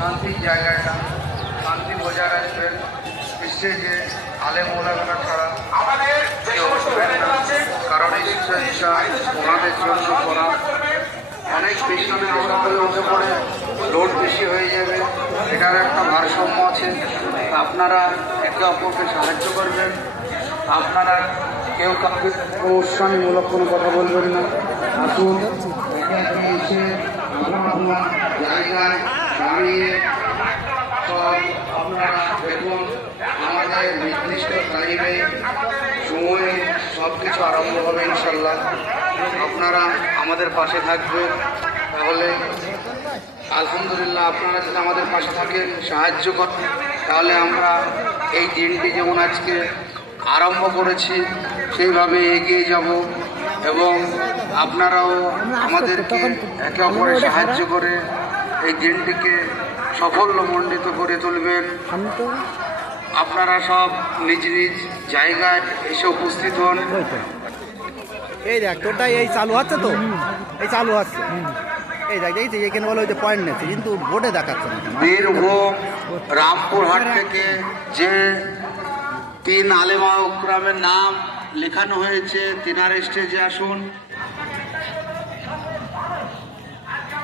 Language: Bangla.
শান্তির জায়গাটা শান্তি বজায় রাখবেন। স্টেজে আলেম ওলামারা ছাড়া কেউ উঠবেন না, কারণ এই স্বেচ্ছা ওনাদের জন্য করা। অনেক পেছনে সকলে উঠে পড়ে লোড বেশি হয়ে যাবে, এটার একটা ভারসাম্য আছে। আপনারা একে অপরকে সাহায্য করবেন। আপনারা কেউ কাউকে অনুষ্ঠানমূলক কোনো কথা বলবেন না। আসুন একে একে এসে আপনার জায়গায় দাঁড়িয়ে সব আপনারা দেখুন আমাদের নির্দিষ্ট টাইমে সময়ে সব কিছু আরম্ভ হবে ইনশাল্লাহ। আপনারা আমাদের পাশে থাকবেন, তাহলে আলহামদুলিল্লাহ আপনারা যদি আমাদের পাশে থাকেন, সাহায্য করেন, তাহলে আমরা এই দিনটি যেমন আজকে আরম্ভ করেছি সেইভাবে এগিয়ে যাব এবং আপনারাও আমাদেরকে একে অপরের সাহায্য করে এই দিনটিকে সাফল্যমণ্ডিত করে তুলবেন। আপনারা সব নিজ নিজ জায়গায় এসে উপস্থিত হন। এই দেখ তোরটাই এই চালু হচ্ছে তো, এই চালু হচ্ছে, এই দেখ দেখছি এখানে বলে ওই যে পয়েন্ট নেছে কিন্তু বোর্ডে দেখাচ্ছে না। বীরভূম রামপুরহাট থেকে যে 3 আলেমা ওকরামের নাম লেখানো হয়েছে, তিনার স্টেজে আসুন।